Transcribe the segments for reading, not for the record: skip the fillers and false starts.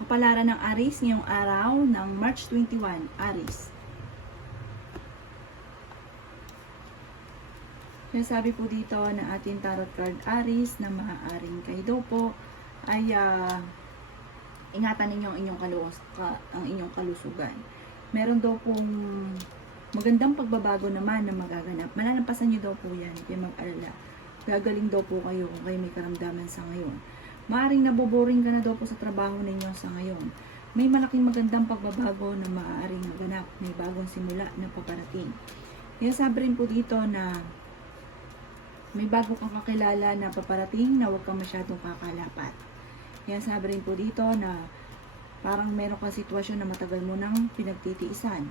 Kapalaran ng Aries ngayong araw ng March 21, Aries. Kaya sabi po dito na ating tarot card Aries na maaaring kayo daw po ay ingatan ninyo ang inyong kalusugan. Meron daw pong magandang pagbabago naman na magaganap. Malalampasan nyo daw po yan, kaya mag-alala. Gagaling daw po kayo kung kayo may karamdaman sa ngayon. Maaring naboboring ka na daw po sa trabaho ninyo sa ngayon. May malaking magandang pagbabago na maaaring maganap. May bagong simula na paparating. Kaya sabi rin po dito na may bago kang kakilala na paparating na huwag kang masyadong kakalapat. Kaya sabi rin po dito na parang meron kang sitwasyon na matagal mo nang pinagtitiisan.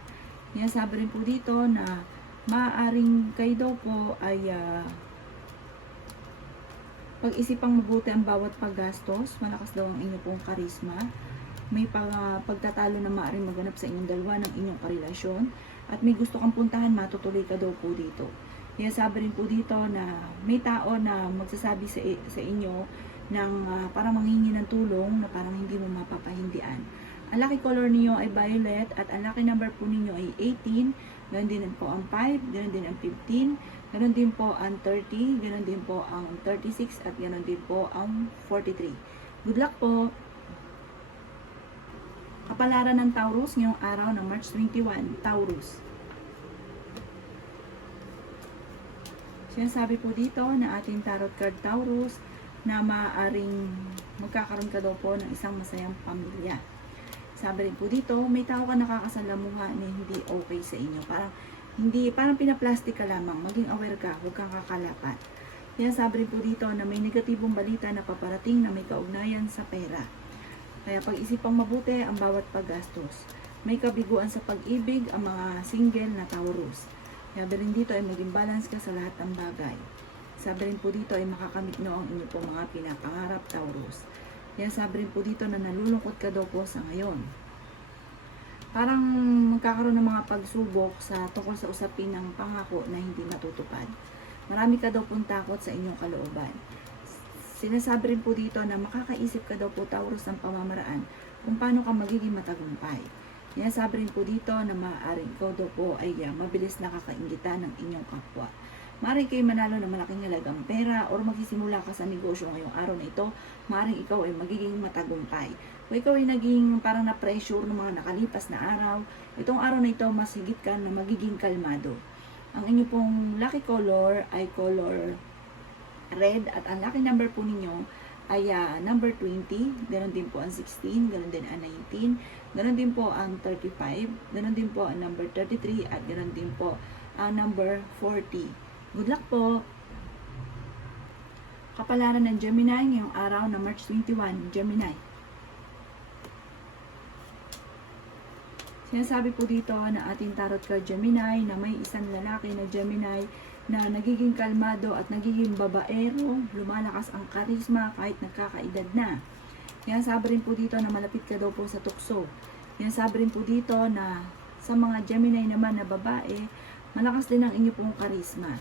Kaya sabi rin po dito na maaaring kayo daw po ay pag-isipang mabuti ang bawat paggastos. Malakas daw ang inyong pong karisma. May pagtatalo na maaaring maganap sa inyong dalawa ng inyong karelasyon. At may gusto kang puntahan, matutuloy ka daw po dito. Kaya sabi rin po dito na may tao na magsasabi sa inyo ng parang manghingi ng tulong na parang hindi mo mapapahindian. Ang lucky color niyo ay violet at ang lucky number po ninyo ay 18, ganoon din po ang 5, ganoon din ang 15, ganoon din po ang 30, ganoon din po ang 36 at ganoon din po ang 43. Good luck po! Kapalaran ng Taurus ngayong araw ng March 21, Taurus. Sinasabi po dito na ating tarot card Taurus na maaaring magkakaroon ka daw po ng isang masayang pamilya. Sabi rin po dito, may tao ka nakakasalamuha na hindi okay sa inyo. Parang pinaplastic ka lamang. Maging aware ka, huwag kang kakalapat. Kaya sabi rin po dito na may negatibong balita na paparating na may kaugnayan sa pera. Kaya pag-isipang mabuti ang bawat paggastos. May kabiguan sa pag-ibig ang mga single na Taurus. Sabi rin dito ay maging balance ka sa lahat ng bagay. Sabi rin po dito ay makakamit nyo ang inyo pong mga pinapangarap, Taurus. Kaya sabi rin po dito na nalulungkot ka daw po sa ngayon. Parang magkakaroon ng mga pagsubok tungkol sa usapin ng pangako na hindi matutupad. Marami ka daw pong takot sa inyong kalooban. Sinasabi rin po dito na makakaisip ka daw po, Taurus, ng pamamaraan kung paano ka magiging matagumpay. Kaya sabi rin po dito na maaaring ikaw daw po ay mabilis nakakaingitan ng inyong kapwa. Maaaring kayo manalo ng malaking halagang pera or magsisimula ka sa negosyo ngayong araw na ito, maaaring ikaw ay magiging matagumpay. Kung ikaw ay naging parang na-pressure ng mga nakalipas na araw, itong araw na ito mas higit ka na magiging kalmado. Ang inyong pong lucky color ay color red at ang lucky number po ninyo ay number 20, ganoon din po ang 16, ganoon din ang 19, ganoon din po ang 35, ganoon din po ang number 33 at ganoon din po ang number 40. Good luck po! Kapalaran ng Gemini ngayong araw na March 21, Gemini. Sinasabi po dito na ating tarot card Gemini na may isang lalaki na Gemini na nagiging kalmado at nagiging babaero, lumalakas ang karisma kahit nagkakaedad na. Kaya sabi rin po dito na malapit ka daw po sa tukso. Kaya sabi rin po dito na sa mga Gemini naman na babae, malakas din ang inyo pong karisma.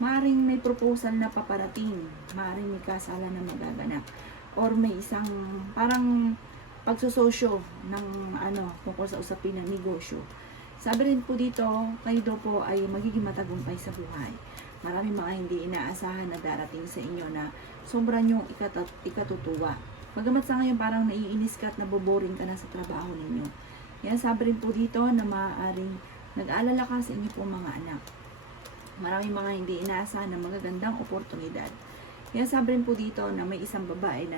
Maaring may proposal na paparating, maaring may kasalan na magaganap, or may isang parang pagsusosyo ng tungkol sa usapin ng negosyo. Sabi rin po dito, kayo daw po ay magiging matagumpay sa buhay. Maraming mga hindi inaasahan na darating sa inyo na sobrang yung ikatutuwa. Bagamat sa ngayon parang naiinis ka at naboboring ka na sa trabaho ninyo. Kaya sabi rin po dito na maaaring nag-aalala ka sa inyo pong mga anak. Maraming mga hindi inaasahan na magagandang oportunidad. Kaya sabi rin po dito na may isang babae na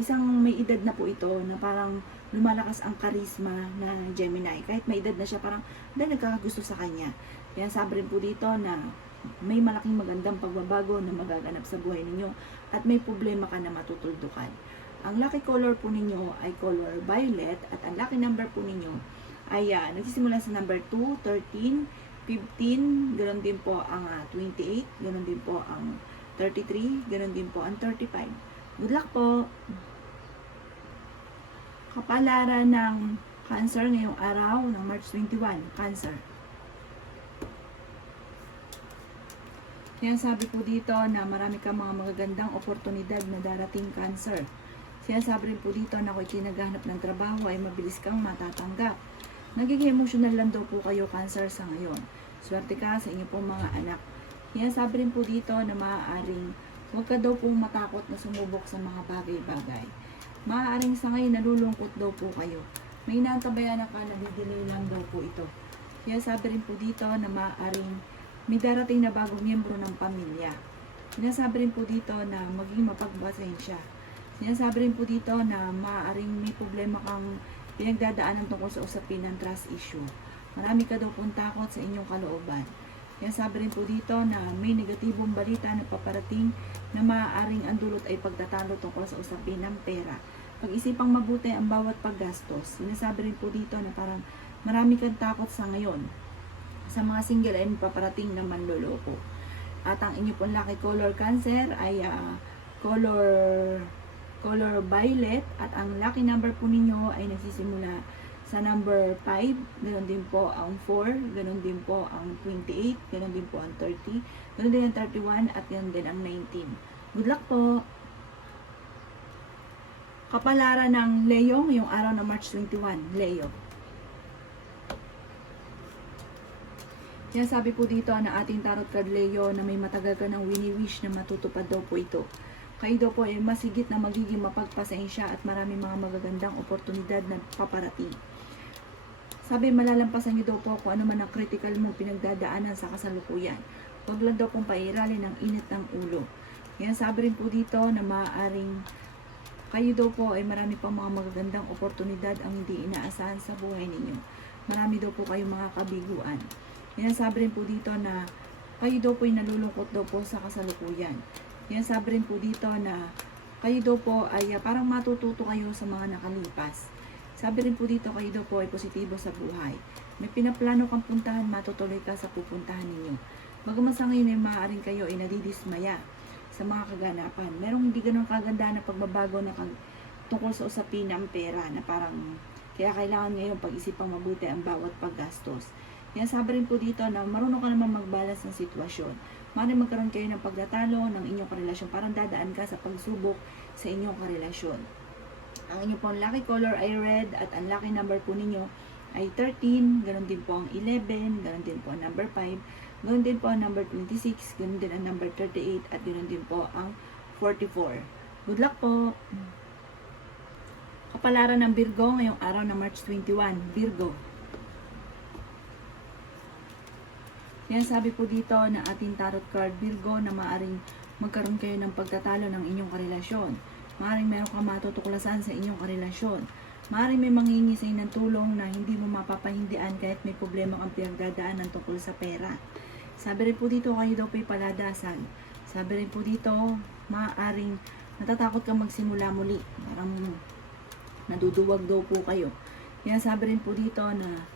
isang may edad na po ito na parang lumalakas ang karisma ng Gemini. Kahit may edad na siya, parang dahil nagkakagusto sa kanya. Kaya sabi rin po dito na may malaking magandang pagbabago na magaganap sa buhay ninyo at may problema ka na matutuldukan. Ang lucky color po ninyo ay color violet at ang lucky number po ninyo ay nagsisimula sa number 2, 13, 15, ganoon din po ang 28, ganoon din po ang 33, ganoon din po ang 35. Good luck po! Kapalaran ng Cancer ngayong araw ng March 21, Cancer. Kaya sabi po dito na marami kang mga magagandang oportunidad na darating, Cancer. Sinasabi rin po dito na kung itinaghanap ng trabaho ay mabilis kang matatanggap. Nagiging emotional lang daw po kayo, Cancer, sa ngayon. Swerte ka sa inyo pong mga anak. Sinasabi rin po dito na maaaring huwag ka daw pong matakot na sumubok sa mga bagay-bagay. Maaaring sa ngayon nalulungkot daw po kayo. May inaantabayan ka na didelay lang daw po ito. Sinasabi rin po dito na maaaring may darating na bagong miyembro ng pamilya. Sinasabi rin po dito na maging mapagpasensya. Sinasabi rin po dito na maaaring may problema kang pinagdadaanan tungkol sa usapin ng trust issue. Marami ka daw pong takot sa inyong kalooban. Sinasabi rin po dito na may negatibong balita na paparating na maaaring ang dulot ay pagtatalo tungkol sa usapin ng pera. Pag-isipang mabuti ang bawat paggastos. Sinasabi rin po dito na parang marami kang takot sa ngayon. Sa mga single ay paparating na manloloko. At ang inyo pong lucky color, Cancer, ay color violet, at ang lucky number po ninyo ay nagsisimula sa number 5, ganoon din po ang 4, ganoon din po ang 28, ganoon din po ang 30, ganoon din ang 31, at ganoon din ang 19. Good luck po! Kapalaran ng Leo ngayong araw na March 21, Leo. Sabi po dito na ating tarot card, Leo, na may matagal ka ng wini-wish na matutupad daw po ito. Kayo daw po ay masigit na magiging mapagpasensya at maraming mga magagandang oportunidad na paparating. Sabi, malalampasan niyo daw po kung ano man ang critical mong pinagdadaanan sa kasalukuyan. Huwag lang daw pong pairalin ng init ng ulo. Sabi rin po dito na maaaring kayo daw po ay marami pang mga magagandang oportunidad ang hindi inaasahan sa buhay ninyo. Marami daw po kayong mga kabiguan. Sabi rin po dito na kayo daw po ay nalulungkot daw po sa kasalukuyan. Sabi rin po dito na kayo daw po ay parang matututo kayo sa mga nakalipas. Sabi rin po dito kayo daw po ay positibo sa buhay. May pinaplano kang puntahan, matutuloy ka sa pupuntahan ninyo. Bagaman sa ngayon ay maaaring kayo ay nadidismaya sa mga kaganapan. Merong hindi ganun kaganda na pagbabago na tungkol sa usapin ng pera na parang kaya kailangan ngayon pag-isipang mabuti ang bawat paggastos. Sabi rin po dito na marunong ka naman mag-balance ng sitwasyon. Maaaring magkaroon kayo ng pagtatalo ng inyong karelasyon. Parang dadaan ka sa pagsubok sa inyong karelasyon. Ang inyong pong lucky color ay red, at ang lucky number po ninyo ay 13, ganoon din po ang 11, ganoon din po ang number 5, ganoon din po ang number 26, ganoon din ang number 38, at ganoon din po ang 44. Good luck po! Kapalaran ng Virgo ngayong araw na March 21, Virgo. Sabi po dito na ating tarot card, Virgo, na maaaring magkaroon kayo ng pagtatalo ng inyong karelasyon. Maaaring meron kang matutuklasan sa inyong karelasyon. Maaaring may manghingi sa ng tulong na hindi mo mapapahindian kahit may problema kang pinagdadaanan tungkol sa pera. Sabi rin po dito, kayo daw po'y paladasan. Sabi rin po dito, maaaring natatakot kang magsimula muli. Parang naduduwag daw po kayo. Sabi rin po dito na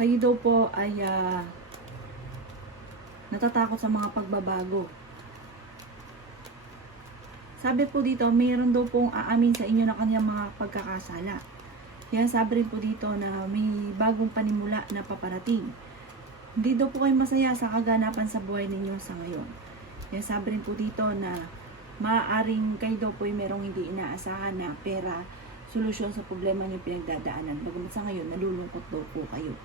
kayo daw po ay natatakot sa mga pagbabago. Sabi po dito, mayroon daw pong aamin sa inyo na kanyang mga pagkakasala. Sabi rin po dito na may bagong panimula na paparating. Hindi daw po kayo masaya sa kaganapan sa buhay ninyo sa ngayon. Sabi rin po dito na maaaring kayo daw po ay merong hindi inaasahan na pera, solusyon sa problema niyo pinagdadaanan. Bagamat sa ngayon, nalulungkot daw po kayo.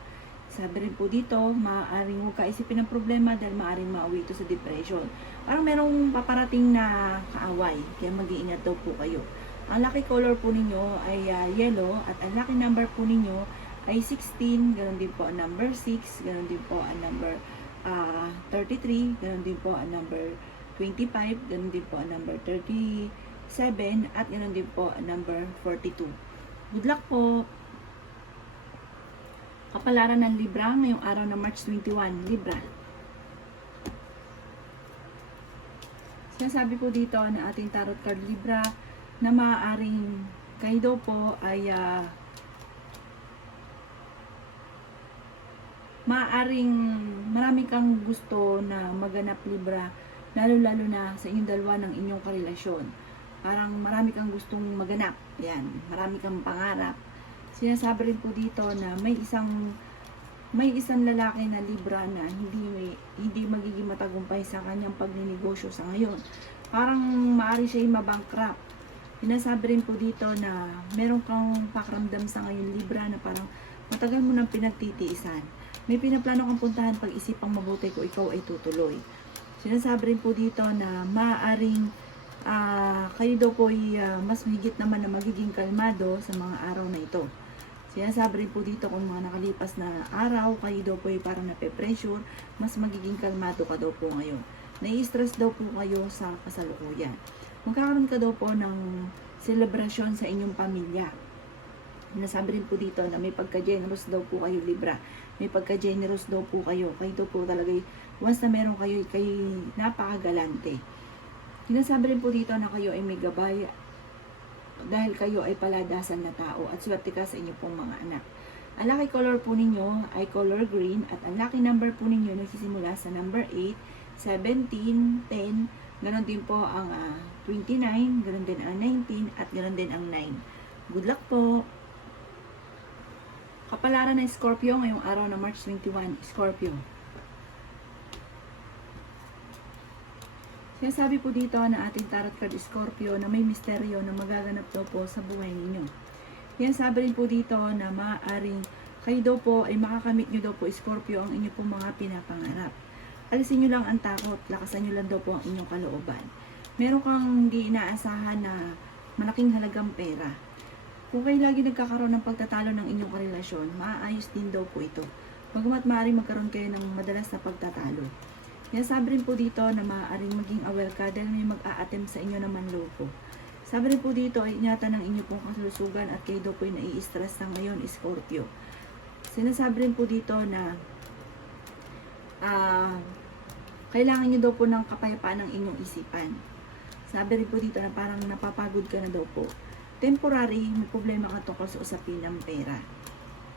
Sabi rin po dito, maaaring huwag kaisipin ng problema dahil maaaring mauwi ito sa depression. Parang merong paparating na kaaway, kaya mag-iingat daw po kayo. Ang lucky color po ninyo ay yellow, at ang lucky number po ninyo ay 16, ganoon din po ang number 6, ganoon din po ang number 33, ganoon din po ang number 25, ganoon din po ang number 37, at ganoon din po ang number 42. Good luck po! Kapalaran ng Libra ngayong araw na March 21, Libra. Sinasabi po dito na ating tarot card, Libra, na maaaring kayo daw po ay maaaring marami kang gusto na maganap, Libra, lalo-lalo na sa inyong dalawa ng inyong karelasyon. Parang marami kang gustong maganap. Yan, marami kang pangarap. Sinasabi rin po dito na may isang lalaki na Libra na hindi magiging matagumpay sa kanyang pagninegosyo sa ngayon. Parang maaari siya mabankrupt. Sinasabi rin po dito na meron kang pakiramdam sa ngayon Libra na parang matagal mo nang pinagtitiisan. May pinaplano kang puntahan, pag-isipang mabuti kung ikaw ay tutuloy. Sinasabi rin po dito na maaaring kayo daw po ay mas mahigit naman na magiging kalmado sa mga araw na ito. Sinasabi rin po dito kung mga nakalipas na araw, kayo daw po ay parang nape-pressure, mas magiging kalmado ka daw po ngayon. Nai-stress daw po kayo sa kasalukuyan. Magkakaroon ka daw po ng selebrasyon sa inyong pamilya. Nasabi rin po dito na may pagka-generous daw po kayo Libra. May pagka-generous daw po kayo. Kayo daw po talaga, once na meron kayo, kayo napakagalante. Sinasabi rin po dito na kayo ay may gabay dahil kayo ay paladasan na tao at swerte ka sa inyo pong mga anak. Ang lucky color po ninyo ay color green at ang lucky number po ninyo nagsisimula sa number 8, 17, 10, ganon din po ang 29, ganon din ang 19 at ganon din ang 9. Good luck po! Kapalaran ng Scorpio ngayong araw na March 21, Scorpio. Sinasabi po dito na ating tarot card Scorpio na may misteryo na magaganap daw po sa buhay ninyo. Yan sabi rin po dito na maaaring kayo daw po ay makakamit nyo daw po Scorpio ang inyo pong mga pinapangarap. Alisin nyo lang ang takot, lakasan nyo lang daw po ang inyong kalooban. Meron kang hindi inaasahan na malaking halagang pera. Kung kayo lagi nagkakaroon ng pagtatalo ng inyong karelasyon, maaayos din daw po ito. Bagamat maaaring magkaroon kayo ng madalas na pagtatalo. Yan sabi rin po dito na maaaring maging aware ka dahil may mag-a-attempt sa inyo na manloko. Sabi rin po dito ay ingatan ng inyo pong kalusugan at kayo daw po ay nai-stress na ngayon, Scorpio. Sinasabi rin po dito na kailangan nyo daw po ng kapayapaan ng inyong isipan. Sabi rin po dito na parang napapagod ka na daw po. Temporary, may problema ka tungkol sa usapin ng pera.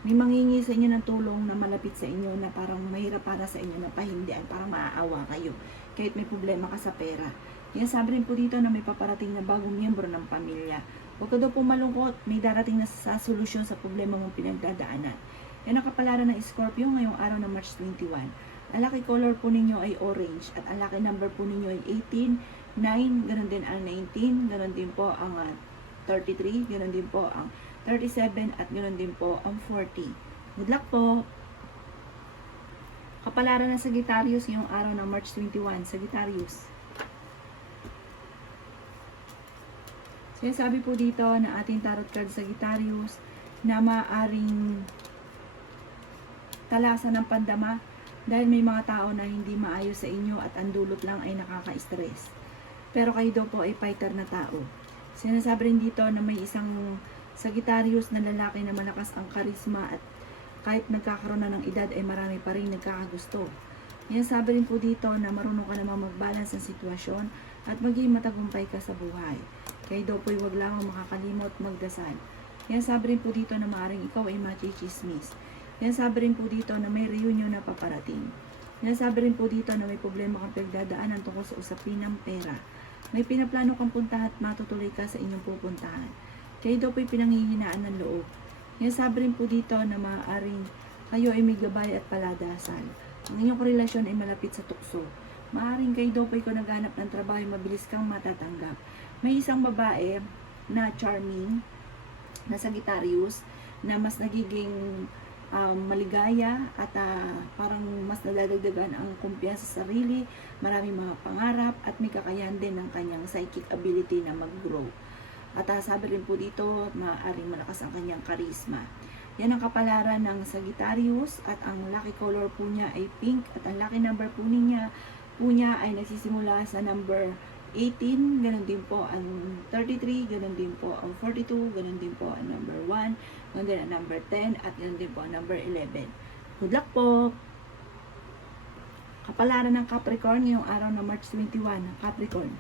May manghingi sa inyo ng tulong na malapit sa inyo na parang mahirap para sa inyo na pahindian, parang maaawa kayo kahit may problema ka sa pera. Yan sabi rin po dito na may paparating na bagong miyembro ng pamilya. Huwag ka daw po malungkot, may darating na sa solusyon sa problema mong pinagdadaanan. Yan ang kapalaran ng Scorpio ngayong araw ng March 21. Ang lucky color po ninyo ay orange at ang lucky number po ninyo ay 18, 9, ganun din ang 19, ganun din po ang 33, ganun din po ang 37 at ganoon din po ang 40. Good luck po! Kapalaran ng Sagittarius yung araw ng March 21. Sagittarius. Sinasabi po dito na ating tarot card Sagittarius na maaaring talasan ng pandama dahil may mga tao na hindi maayos sa inyo at ang dulot lang ay nakaka-stress. Pero kayo daw po ay fighter na tao. Sinasabi rin dito na may isang Sagittarius na lalaki na malakas ang karisma at kahit nagkakaroon na ng edad ay marami pa rin nagkakagusto. Yan sabi rin po dito na marunong ka namang mag-balance ang sitwasyon at maging matagumpay ka sa buhay. Kaya daw po'y wag lamang makakalimot magdasal. Yan sabi rin po dito na maaaring ikaw ay machichismis. Yan sabi rin po dito na may reunion na paparating. Yan sabi rin po dito na may problema kang pagdadaanan tungkol sa usapin ng pera. May pinaplano kang puntahan at matutuloy ka sa inyong pupuntahan. Kayo daw po'y pinanghihinaan ng loob. Yan sabi rin po dito na maaaring kayo ay may gabay at paladasan. Ang inyong relasyon ay malapit sa tukso. Maaaring kayo daw po'y kung naghanap ng trabaho, mabilis kang matatanggap. May isang babae na charming, na Sagittarius, na mas nagiging maligaya at parang mas nadadagdagan ang kumpiyansa sa sarili, maraming mga pangarap at may kakayahan din ng kanyang psychic ability na mag-grow. At sabi rin po dito, maaaring malakas ang kanyang karisma. Yan ang kapalaran ng Sagittarius at ang lucky color po niya ay pink at ang lucky number po niya ay nagsisimula sa number 18, ganun din po ang 33, ganun din po ang 42, ganun din po ang number 1, ganun din ang number 10 at ganun din po ang number 11. Good luck po! Kapalaran ng Capricorn ngayong araw na March 21, Capricorn.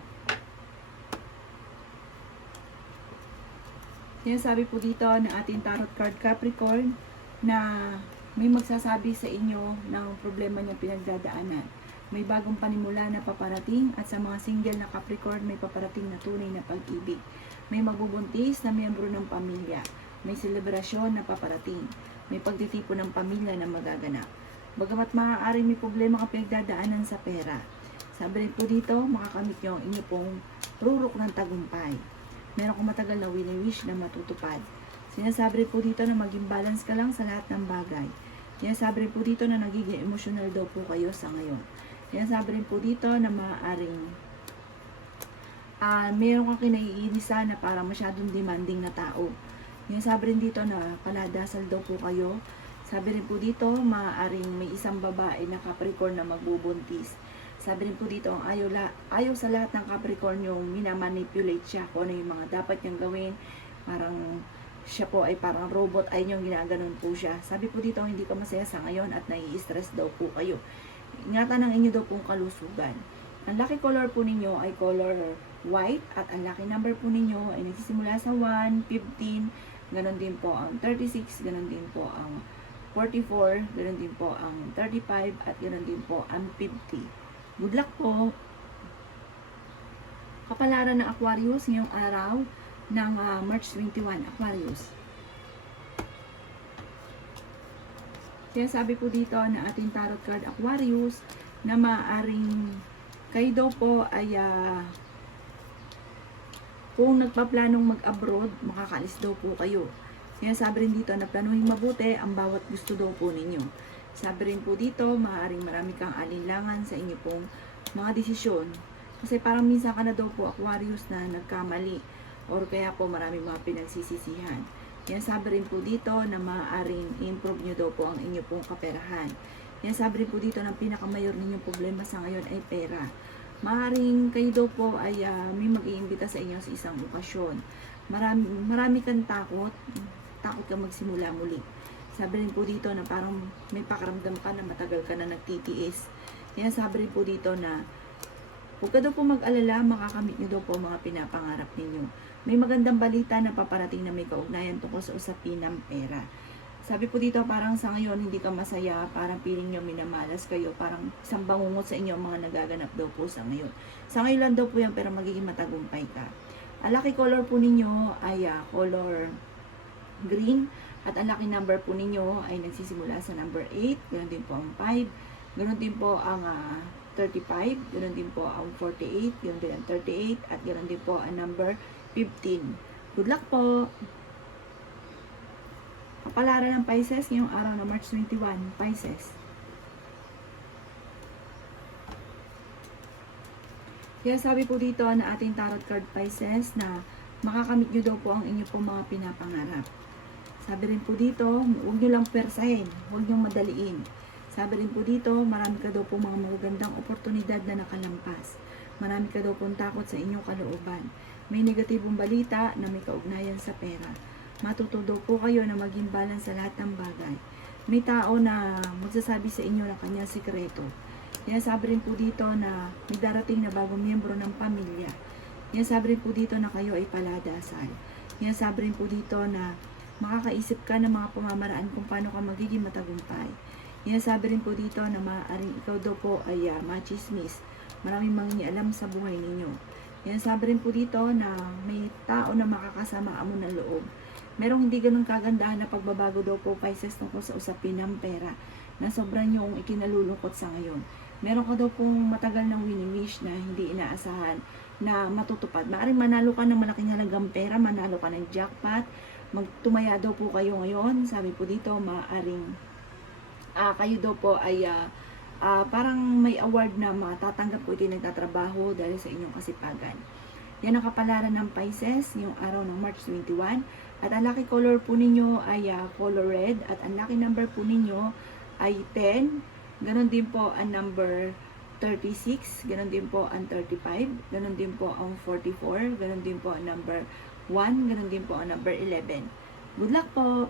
Sinasabi po dito na ating tarot card Capricorn na may magsasabi sa inyo ng problema niya pinagdadaanan. May bagong panimula na paparating at sa mga single na Capricorn may paparating na tunay na pag-ibig. May magbubuntis na miyembro ng pamilya. May selebrasyon na paparating. May pagtitipon ng pamilya na magaganap. Bagamat maaaring may problema kang pinagdadaanan sa pera. Sabi rin po dito, makakamit niyo ang inyo pong rurok ng tagumpay. Meron kang matagal na wini-wish na matutupad. Sinasabi rin po dito na maging balance ka lang sa lahat ng bagay. Sinasabi rin po dito na nagiging emotional daw po kayo sa ngayon. Sinasabi rin po dito na maaaring meron kang kinaiinisa na parang masyadong demanding na tao. Sinasabi rin dito na paladasal daw po kayo. Sabi rin po dito, maaaring may isang babae na Capricorn na magbubuntis. Sabi rin po dito, ayaw sa lahat ng Capricorn yung minamanipulate siya kung ano yung mga dapat niyang gawin. Parang siya po ay parang robot, ay niyong ginaganon po siya. Sabi po dito, hindi ka masaya sa ngayon at nai-stress daw po kayo. Ingatan ng inyo daw pong kalusugan. Ang lucky color po ninyo ay color white at ang lucky number po ninyo ay nagsisimula sa 1, 15, ganon din po ang 36, ganon din po ang 44, ganon din po ang 35 at ganon din po ang 50. Good luck po! Kapalaran ng Aquarius ngayong araw ng March 21, Aquarius. Kaya sabi po dito na ating tarot card Aquarius na maaaring kayo daw po ay kung nagpaplanong mag-abroad, makakaalis daw po kayo. Kaya sabi rin dito na planuhin mabuti ang bawat gusto daw po ninyo. Sabi rin po dito, maaaring marami kang alinlangan sa inyo pong mga desisyon. Kasi parang minsan ka na daw po Aquarius na nagkamali or kaya po marami mga pinagsisisihan. Yan sabi rin po dito na maaaring i-improve nyo daw po ang inyo pong kaperahan. Yan sabi rin po dito na pinakamayor ninyong problema sa ngayon ay pera. Maaaring kayo daw po ay may mag-iimbita sa inyo sa isang okasyon. Marami kang takot ka magsimula muli. Sabi rin po dito na parang may pakaramdam ka na matagal ka na nagtitiis. Yan sabi rin po dito na huwag ka daw po mag-alala, makakamit nyo daw po mga pinapangarap ninyo. May magandang balita na paparating na may kaugnayan tungkol sa usapin ng pera. Sabi po dito, parang sa ngayon hindi ka masaya, parang feeling nyo minamalas kayo, parang isang bangungot sa inyo ang mga nagaganap daw po sa ngayon. Sa ngayon lang daw po yan, pero magiging matagumpay ka. Ang lucky color po ninyo ay color green, at ang lucky number po ninyo ay nagsisimula sa number 8, ganoon din po ang 5, ganoon din po ang 35, ganoon din po ang 48, ganoon din ang 38, at ganoon din po ang number 15. Good luck po! Kapalaran ng Pisces ngayong araw na March 21, Pisces. Kaya sabi po dito na ating tarot card Pisces na makakamit nyo daw po ang inyo pong mga pinapangarap. Sabi rin po dito, huwag nyo lang persahin, huwag nyo madaliin. Sabi rin po dito, marami ka daw po mga magagandang oportunidad na nakalampas. Marami ka daw pong takot sa inyong kalooban. May negatibong balita na may kaugnayan sa pera. Matuto daw po kayo na maging balance sa lahat ng bagay. May tao na magsasabi sa inyo ng kanyang sikreto. Yan sabi rin po dito na may darating na bagong miyembro ng pamilya. Yan sabi rin po dito na kayo ay paladasal. Yan sabi rin po dito na makakaisip ka ng mga pamamaraan kung paano ka magiging matagumpay. Yan sabi rin po dito na maaaring ikaw daw po ay machismis. Maraming mangingialam sa buhay ninyo. Yan sabi rin po dito na may tao na makakasama mo ng loob. Merong hindi ganun kagandahan na pagbabago daw po Pisces tungkol sa usapin ng pera na sobrang yung ikinalulungkot sa ngayon. Meron ka daw pong matagal ng wini-wish na hindi inaasahan na matutupad. Maaaring manalo ka ng malaking halagang pera, manalo ka ng jackpot, magtumaya daw po kayo ngayon. Sabi po dito, maaaring kayo daw po ay parang may award na matatanggap po ito nagtatrabaho dahil sa inyong kasipagan. Yan ang kapalaran ng Pisces yung araw ng March 21. At ang lucky color po ninyo ay color red. At ang lucky number po ninyo ay 10. Ganon din po ang number 36. Ganon din po ang 35. Ganon din po ang 44. Ganon din po ang number 1. Ganon din po ang number 11. Good luck po!